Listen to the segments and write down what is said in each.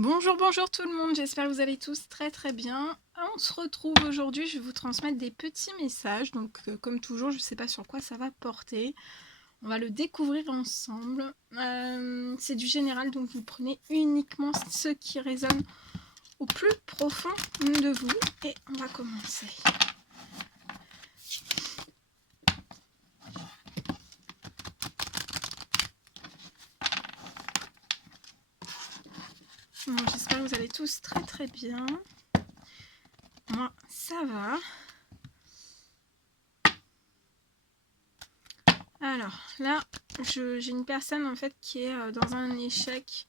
Bonjour, bonjour tout le monde, j'espère que vous allez tous très très bien. On se retrouve aujourd'hui, je vais vous transmettre des petits messages, donc comme toujours, je ne sais pas sur quoi ça va porter. On va le découvrir ensemble. C'est du général, donc vous prenez uniquement ce qui résonne au plus profond de vous. Et on va commencer. Bon, j'espère que vous allez tous très très bien. Moi, ça va. Alors, là, j'ai une personne en fait qui est dans un échec.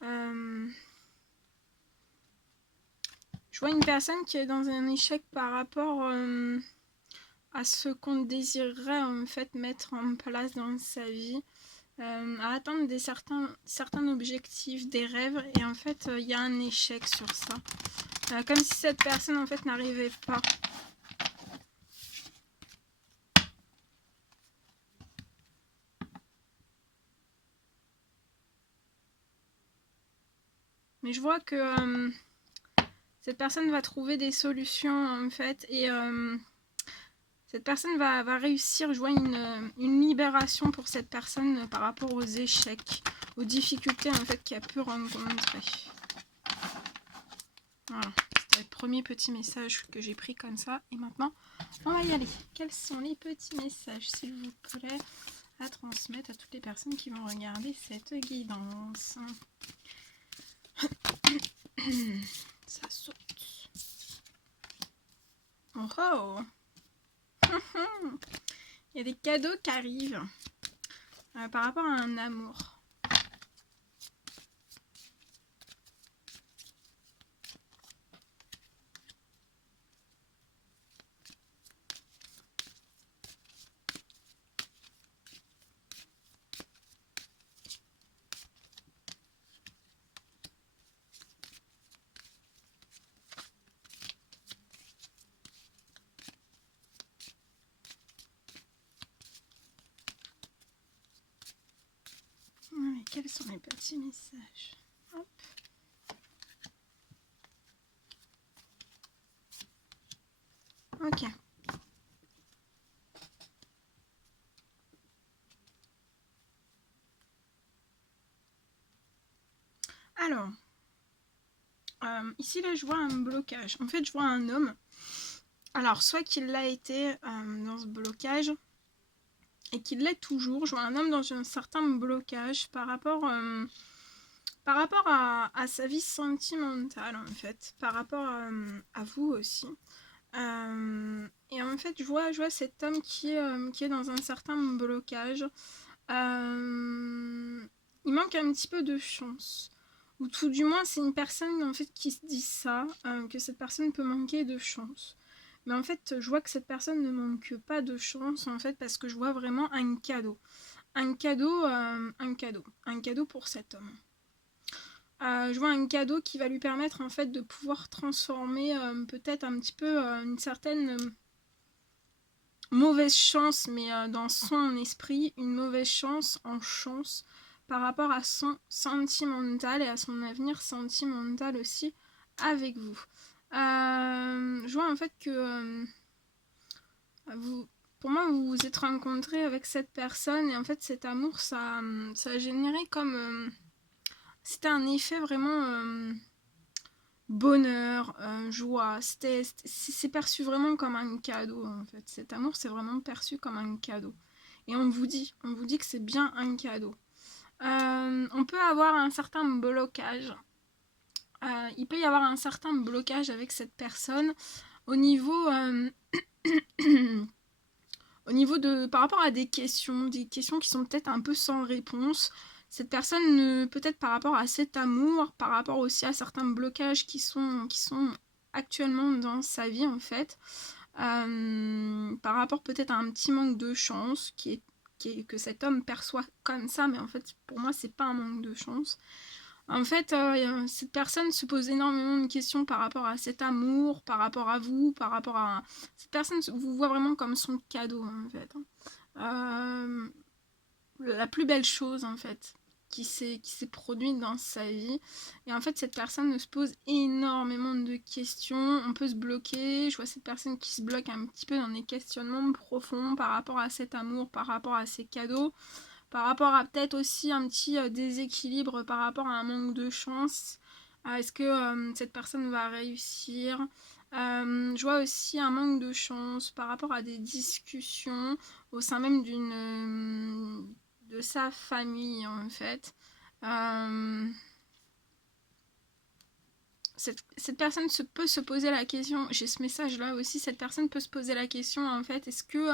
Je vois une personne qui est dans un échec par rapport à ce qu'on désirerait en fait mettre en place dans sa vie, à atteindre certains objectifs, des rêves, et en fait il y a un échec sur ça. Comme si cette personne en fait n'arrivait pas. Mais je vois que cette personne va trouver des solutions en fait, et cette personne va réussir. Je vois une libération pour cette personne par rapport aux échecs, aux difficultés en fait qu'elle a pu rencontrer. Voilà, c'était le premier petit message que j'ai pris comme ça. Et maintenant, on va y aller. Quels sont les petits messages, s'il vous plaît, à transmettre à toutes les personnes qui vont regarder cette guidance? Ça saute. Oh, il y a des cadeaux qui arrivent par rapport à un amour. Ouais, quels sont les petits messages? Hop. Ok. Alors, ici là je vois un blocage. En fait je vois un homme. Alors soit qu'il l'a été dans ce blocage et qu'il l'est toujours. Je vois un homme dans un certain blocage par rapport à sa vie sentimentale en fait. Par rapport à vous aussi. Et en fait je vois cet homme qui est dans un certain blocage. Il manque un petit peu de chance. Ou tout du moins c'est une personne en fait qui se dit ça, que cette personne peut manquer de chance. Mais en fait je vois que cette personne ne manque pas de chance en fait, parce que je vois vraiment un cadeau. Un cadeau pour cet homme. Je vois un cadeau qui va lui permettre en fait de pouvoir transformer peut-être un petit peu une certaine mauvaise chance, mais dans son esprit, une mauvaise chance en chance par rapport à son sentimental et à son avenir sentimental aussi avec vous. Je vois en fait que vous, pour moi, vous vous êtes rencontrés avec cette personne, et en fait cet amour, ça a généré comme... c'était un effet vraiment bonheur, joie. C'est perçu vraiment comme un cadeau en fait. Cet amour, c'est vraiment perçu comme un cadeau. Et on vous dit que c'est bien un cadeau. On peut avoir un certain blocage. Il peut y avoir un certain blocage avec cette personne au niveau, au niveau de, par rapport à des questions qui sont peut-être un peu sans réponse. Cette personne, peut-être par rapport à cet amour, par rapport aussi à certains blocages qui sont actuellement dans sa vie en fait, par rapport peut-être à un petit manque de chance que cet homme perçoit comme ça, mais en fait pour moi c'est pas un manque de chance. En fait, cette personne se pose énormément de questions par rapport à cet amour, par rapport à vous, par rapport à... Cette personne vous voit vraiment comme son cadeau, en fait. La plus belle chose, en fait. qui s'est produite dans sa vie. Et en fait, cette personne se pose énormément de questions. On peut se bloquer. Je vois cette personne qui se bloque un petit peu dans des questionnements profonds par rapport à cet amour, par rapport à ces cadeaux, par rapport à peut-être aussi un petit déséquilibre par rapport à un manque de chance. Est-ce que cette personne va réussir? Je vois aussi un manque de chance par rapport à des discussions au sein même de sa famille en fait. Cette personne peut se poser la question, j'ai ce message là aussi, cette personne peut se poser la question en fait, est-ce que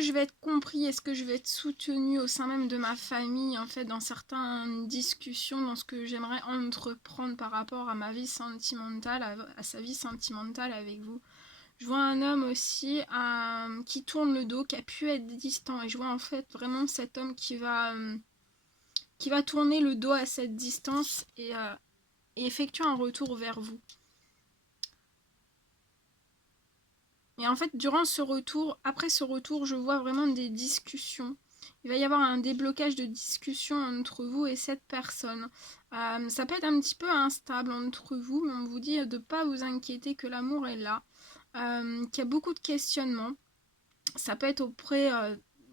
je vais être compris, est-ce que je vais être soutenu au sein même de ma famille, en fait, dans certaines discussions, dans ce que j'aimerais entreprendre par rapport à ma vie sentimentale, à sa vie sentimentale avec vous. Je vois un homme aussi qui tourne le dos, qui a pu être distant, et je vois en fait vraiment cet homme qui va tourner le dos à cette distance et effectuer un retour vers vous. Et en fait, durant ce retour, après ce retour, je vois vraiment des discussions. Il va y avoir un déblocage de discussion entre vous et cette personne. Ça peut être un petit peu instable entre vous, mais on vous dit de ne pas vous inquiéter, que l'amour est là, qu'il y a beaucoup de questionnements. Ça peut être auprès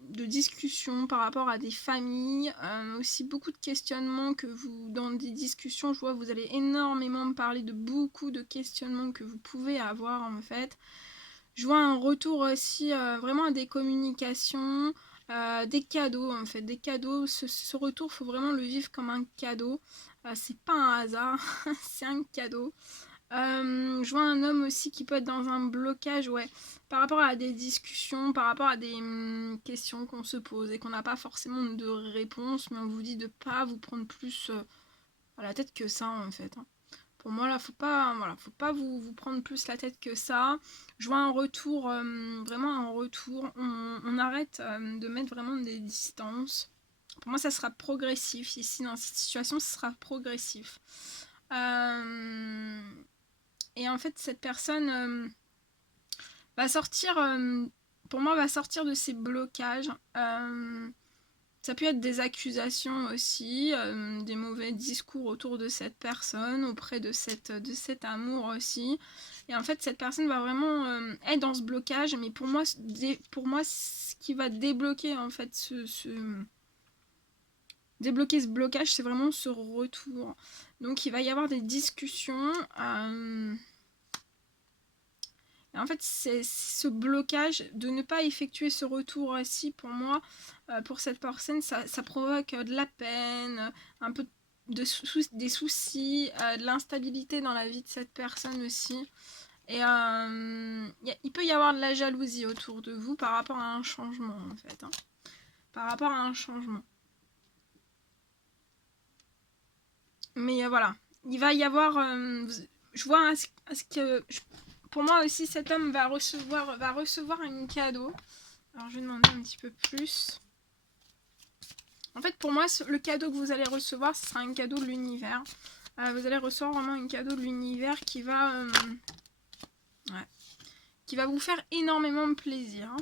de discussions par rapport à des familles, aussi beaucoup de questionnements que vous, dans des discussions, je vois, vous allez énormément parler de beaucoup de questionnements que vous pouvez avoir en fait. Je vois un retour aussi vraiment à des communications, des cadeaux en fait, des cadeaux. Ce retour, il faut vraiment le vivre comme un cadeau. C'est pas un hasard, c'est un cadeau. Je vois un homme aussi qui peut être dans un blocage, ouais, par rapport à des discussions, par rapport à des questions qu'on se pose et qu'on n'a pas forcément de réponse, mais on vous dit de pas vous prendre plus à la tête que ça en fait. Pour moi là, faut pas vous prendre plus la tête que ça. Je vois un retour, vraiment un retour. On arrête de mettre vraiment des distances. Pour moi, ça sera progressif. Ici, dans cette situation, ce sera progressif. Et en fait, cette personne va sortir, pour moi, va sortir de ses blocages. Ça peut être des accusations aussi, des mauvais discours autour de cette personne, auprès de cet amour aussi. Et en fait, cette personne va vraiment être dans ce blocage. Mais pour moi, ce qui va débloquer en fait débloquer ce blocage, c'est vraiment ce retour. Donc, il va y avoir des discussions. Et en fait, c'est ce blocage de ne pas effectuer ce retour aussi, pour moi, pour cette personne, ça provoque de la peine, un peu des soucis, de l'instabilité dans la vie de cette personne aussi. Et il peut y avoir de la jalousie autour de vous par rapport à un changement, en fait. Par rapport à un changement. Mais voilà, il va y avoir... je vois à ce que... Pour moi aussi, cet homme va recevoir un cadeau. Alors, je vais demander un petit peu plus. En fait, pour moi, le cadeau que vous allez recevoir, ce sera un cadeau de l'univers. Vous allez recevoir vraiment un cadeau de l'univers qui va vous faire énormément plaisir.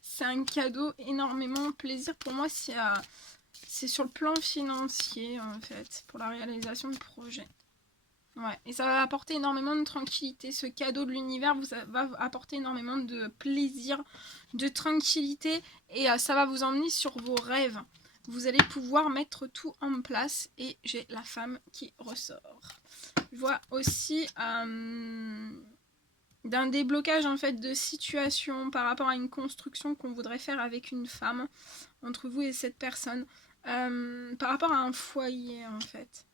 C'est un cadeau énormément plaisir. Pour moi, c'est sur le plan financier, en fait, pour la réalisation de projet. Ouais, et ça va apporter énormément de tranquillité. Ce cadeau de l'univers va apporter énormément de plaisir, de tranquillité, et ça va vous emmener sur vos rêves. Vous allez pouvoir mettre tout en place, et j'ai la femme qui ressort. Je vois aussi d'un déblocage en fait de situation par rapport à une construction qu'on voudrait faire avec une femme, entre vous et cette personne, par rapport à un foyer en fait.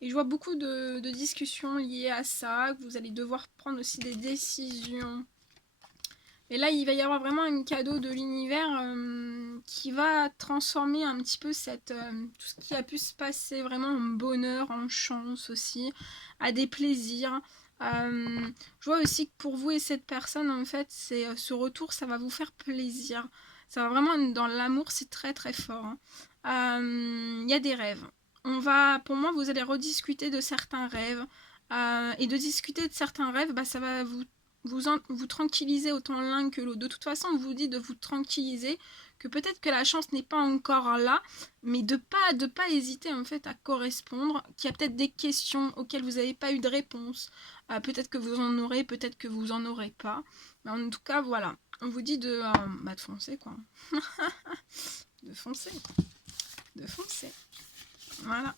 Et je vois beaucoup de discussions liées à ça, que vous allez devoir prendre aussi des décisions. Et là, il va y avoir vraiment un cadeau de l'univers qui va transformer un petit peu tout ce qui a pu se passer vraiment en bonheur, en chance aussi, à des plaisirs. Je vois aussi que pour vous et cette personne, en fait, ce retour, ça va vous faire plaisir. Ça va vraiment, dans l'amour, c'est très très fort. Il y a des rêves. Pour moi, vous allez rediscuter de certains rêves. Et de discuter de certains rêves, ça va vous vous tranquilliser autant l'un que l'autre. De toute façon, on vous dit de vous tranquilliser, que peut-être que la chance n'est pas encore là, mais de pas hésiter en fait à correspondre, qu'il y a peut-être des questions auxquelles vous n'avez pas eu de réponse, peut-être que vous en aurez, peut-être que vous en aurez pas, mais en tout cas voilà, on vous dit de foncer quoi, de foncer, voilà.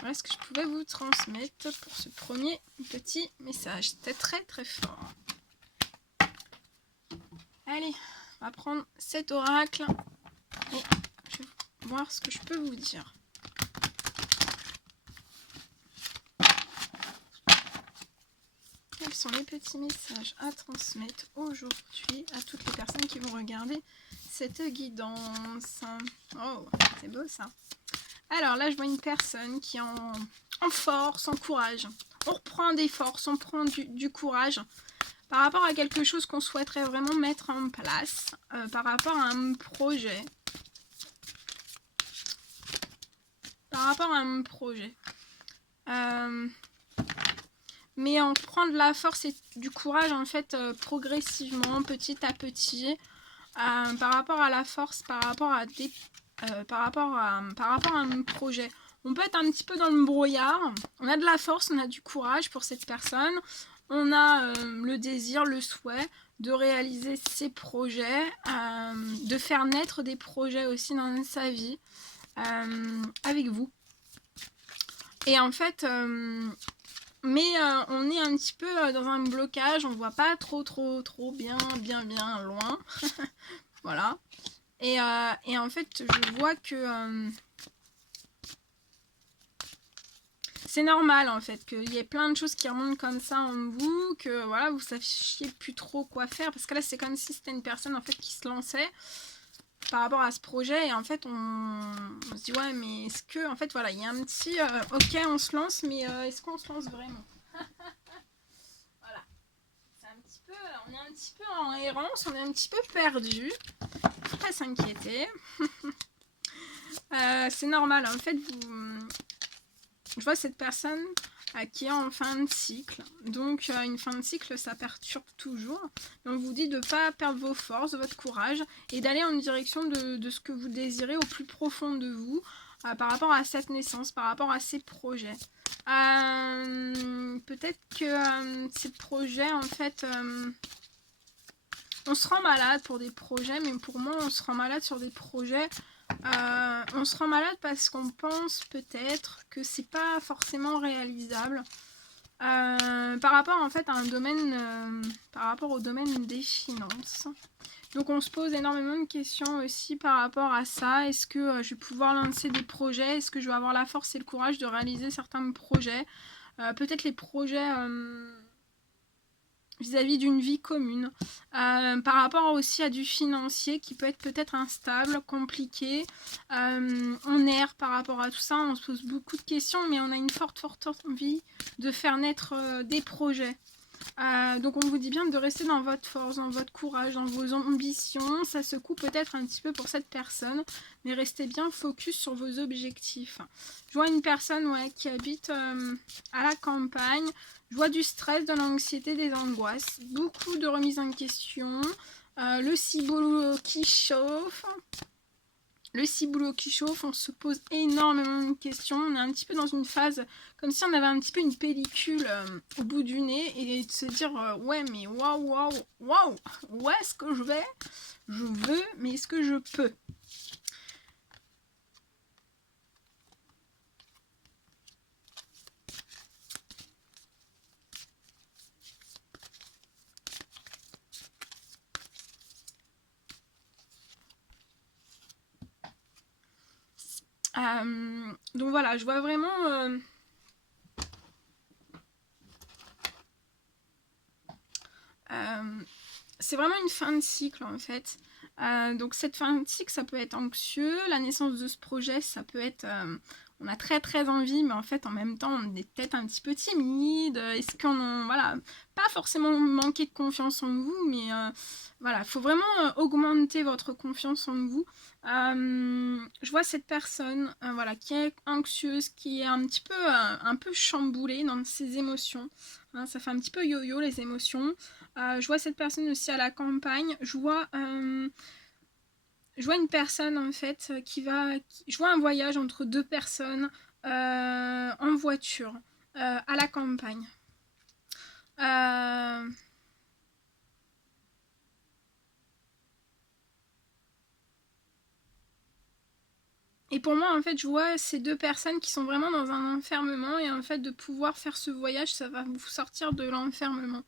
Voilà ce que je pouvais vous transmettre pour ce premier petit message. C'était très très fort. Allez, on va prendre cet oracle et je vais voir ce que je peux vous dire. Quels sont les petits messages à transmettre aujourd'hui à toutes les personnes qui vont regarder cette guidance? Oh, c'est beau ça. Alors là, je vois une personne qui est en force, en courage. On reprend des forces, on prend du courage par rapport à quelque chose qu'on souhaiterait vraiment mettre en place, par rapport à un projet. Par rapport à un projet. Mais on prend de la force et du courage en fait progressivement, petit à petit, par rapport à la force, par rapport à un projet. On peut être un petit peu dans le brouillard, on a de la force, on a du courage pour cette personne, on a le désir, le souhait de réaliser ses projets, de faire naître des projets aussi dans sa vie avec vous. Et en fait, mais on est un petit peu dans un blocage, on voit pas trop bien loin. Voilà. Et en fait, je vois que c'est normal en fait, qu'il y ait plein de choses qui remontent comme ça en vous, que voilà, vous sachiez plus trop quoi faire, parce que là c'est comme si c'était une personne en fait qui se lançait par rapport à ce projet, et en fait on se dit ouais mais est-ce que, en fait voilà, il y a un petit ok on se lance, mais est-ce qu'on se lance vraiment? Voilà. C'est un petit peu, on est un petit peu en errance, on est un petit peu perdu, faut pas s'inquiéter. C'est normal en fait, je vois cette personne qui est en fin de cycle. Donc une fin de cycle, ça perturbe toujours. Et on vous dit de ne pas perdre vos forces, votre courage, et d'aller en direction de ce que vous désirez au plus profond de vous, par rapport à cette naissance, par rapport à ces projets. Peut-être que ces projets, en fait, on se rend malade pour des projets, mais pour moi, on se rend malade sur des projets. On se rend malade parce qu'on pense peut-être que c'est pas forcément réalisable par rapport en fait à un domaine, par rapport au domaine des finances. Donc on se pose énormément de questions aussi par rapport à ça. Est-ce que je vais pouvoir lancer des projets? Est-ce que je vais avoir la force et le courage de réaliser certains projets? Peut-être les projets vis-à-vis d'une vie commune, par rapport aussi à du financier qui peut être peut-être instable, compliqué, on erre par rapport à tout ça, on se pose beaucoup de questions, mais on a une forte envie de faire naître des projets. Donc on vous dit bien de rester dans votre force, dans votre courage, dans vos ambitions. Ça secoue peut-être un petit peu pour cette personne, mais restez bien focus sur vos objectifs. Je vois une personne qui habite à la campagne. Je vois du stress, de l'anxiété, des angoisses, beaucoup de remises en question, le ciboulot qui chauffe. Le ciboulot qui chauffe, on se pose énormément de questions. On est un petit peu dans une phase comme si on avait un petit peu une pellicule au bout du nez, et de se dire ouais mais waouh, où est-ce que je vais? Je veux, mais est-ce que je peux? Donc voilà, je vois vraiment c'est vraiment une fin de cycle en fait. Donc cette fin de cycle, ça peut être anxieux, la naissance de ce projet, ça peut être on a très très envie, mais en fait en même temps on est peut-être un petit peu timide. Est-ce qu'on, voilà, pas forcément manquer de confiance en vous, mais voilà, faut vraiment augmenter votre confiance en vous. Je vois cette personne, voilà, qui est anxieuse, qui est un peu chamboulée dans ses émotions. Hein, ça fait un petit peu yo-yo les émotions. Je vois cette personne aussi à la campagne. Je vois une personne en fait je vois un voyage entre deux personnes en voiture à la campagne. Et pour moi, en fait, je vois ces deux personnes qui sont vraiment dans un enfermement et en fait, de pouvoir faire ce voyage, ça va vous sortir de l'enfermement.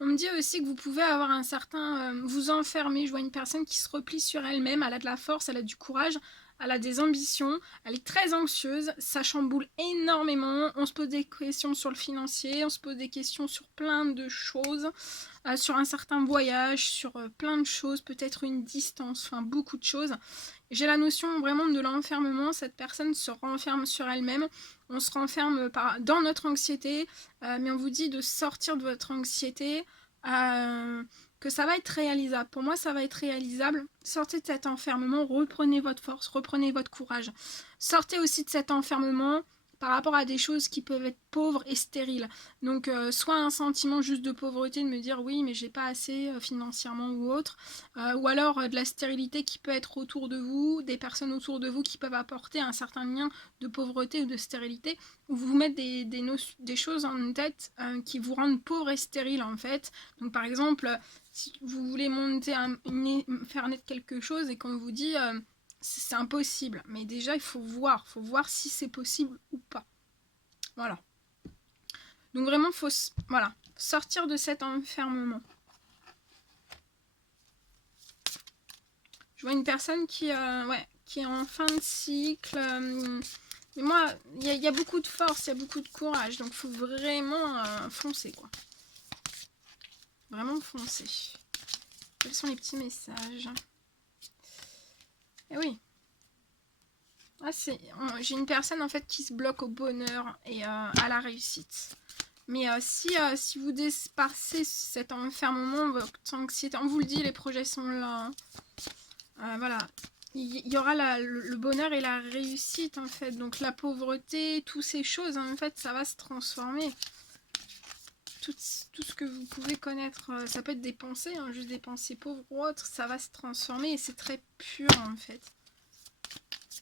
On me dit aussi que vous pouvez avoir un certain... vous enfermer. Je vois une personne qui se replie sur elle-même, elle a de la force, elle a du courage, elle a des ambitions, elle est très anxieuse, ça chamboule énormément. On se pose des questions sur le financier, on se pose des questions sur plein de choses, sur un certain voyage, sur plein de choses, peut-être une distance, enfin beaucoup de choses. J'ai la notion vraiment de l'enfermement, cette personne se renferme sur elle-même, on se renferme dans notre anxiété, mais on vous dit de sortir de votre anxiété, que ça va être réalisable. Pour moi, ça va être réalisable. Sortez de cet enfermement, reprenez votre force, reprenez votre courage. Sortez aussi de cet enfermement par rapport à des choses qui peuvent être pauvres et stériles. Donc, soit un sentiment juste de pauvreté, de me dire oui, mais j'ai pas assez financièrement ou autre, ou alors de la stérilité qui peut être autour de vous, des personnes autour de vous qui peuvent apporter un certain lien de pauvreté ou de stérilité, ou vous mettre des choses en tête qui vous rendent pauvres et stériles en fait. Donc par exemple, si vous voulez faire naître quelque chose et qu'on vous dit c'est impossible, mais déjà il faut voir si c'est possible ou pas. Voilà. Donc vraiment, il faut sortir de cet enfermement. Je vois une personne qui est en fin de cycle. Mais moi, il y a beaucoup de force, il y a beaucoup de courage. Donc il faut vraiment foncer, quoi. Vraiment foncer. Quels sont les petits messages? Eh oui. J'ai une personne en fait qui se bloque au bonheur et à la réussite. Mais si vous dépassez cet enfermement, votre anxiété, on vous le dit, les projets sont là. Voilà. Il y aura le bonheur et la réussite en fait. Donc la pauvreté, toutes ces choses en fait, ça va se transformer. Tout ce que vous pouvez connaître, ça peut être des pensées, hein, juste des pensées pauvres ou autres, ça va se transformer et c'est très pur en fait.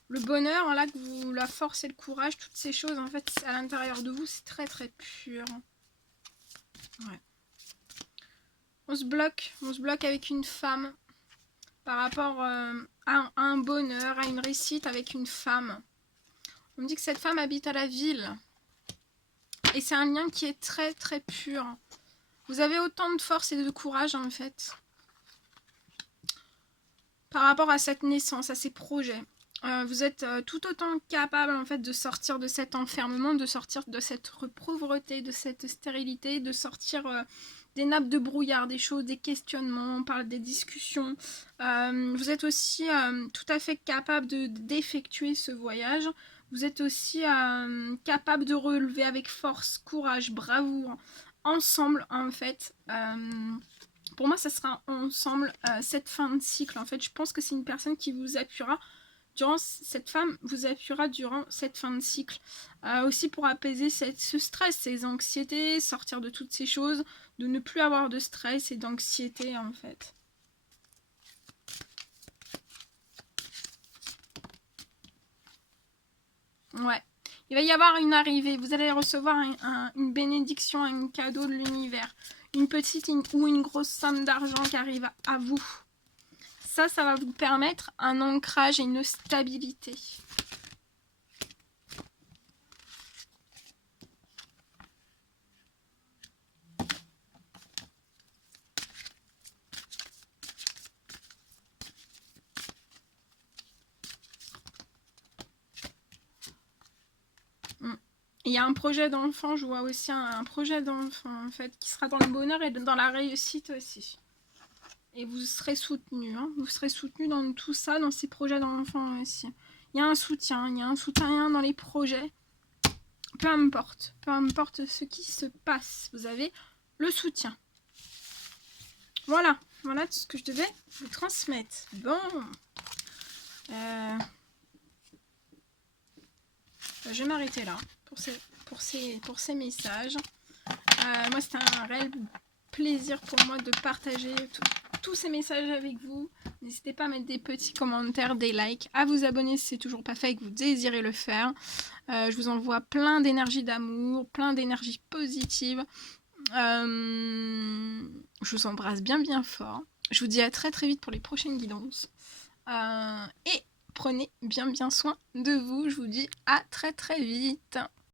Le bonheur, là, la force et le courage, toutes ces choses, en fait, à l'intérieur de vous, c'est très très pur. Ouais. On se bloque avec une femme par rapport à un bonheur, à une réussite avec une femme. On me dit que cette femme habite à la ville. Et c'est un lien qui est très très pur. Vous avez autant de force et de courage, en fait, par rapport à cette naissance, à ces projets. Vous êtes tout autant capable en fait de sortir de cet enfermement, de sortir de cette pauvreté, de cette stérilité, de sortir des nappes de brouillard, des choses, des questionnements, on parle des discussions. Vous êtes aussi tout à fait capable d'effectuer ce voyage. Vous êtes aussi capable de relever avec force, courage, bravoure, ensemble en fait. Pour moi, ça sera ensemble cette fin de cycle. En fait, je pense que c'est une personne qui vous appuiera cette femme vous appuiera durant cette fin de cycle. Aussi pour apaiser ce stress, ces anxiétés, sortir de toutes ces choses, de ne plus avoir de stress et d'anxiété en fait. Ouais. Il va y avoir une arrivée. Vous allez recevoir une bénédiction, un cadeau de l'univers. Une petite ou une grosse somme d'argent qui arrive à vous. Ça va vous permettre un ancrage et une stabilité. Il y a un projet d'enfant, je vois aussi un projet d'enfant en fait, qui sera dans le bonheur et dans la réussite aussi. Et vous serez soutenu, hein, vous serez soutenu dans tout ça, dans ces projets d'enfant aussi. il y a un soutien dans les projets. Peu importe ce qui se passe, vous avez le soutien. Voilà tout ce que je devais vous transmettre. Bon, je vais m'arrêter là pour ces messages. Moi, c'était un réel plaisir pour moi de partager tous ces messages avec vous. N'hésitez pas à mettre des petits commentaires, des likes, à vous abonner si c'est toujours pas fait et que vous désirez le faire. Je vous envoie plein d'énergie d'amour, plein d'énergie positive. Je vous embrasse bien fort. Je vous dis à très vite pour les prochaines guidances. Et prenez bien soin de vous. Je vous dis à très vite.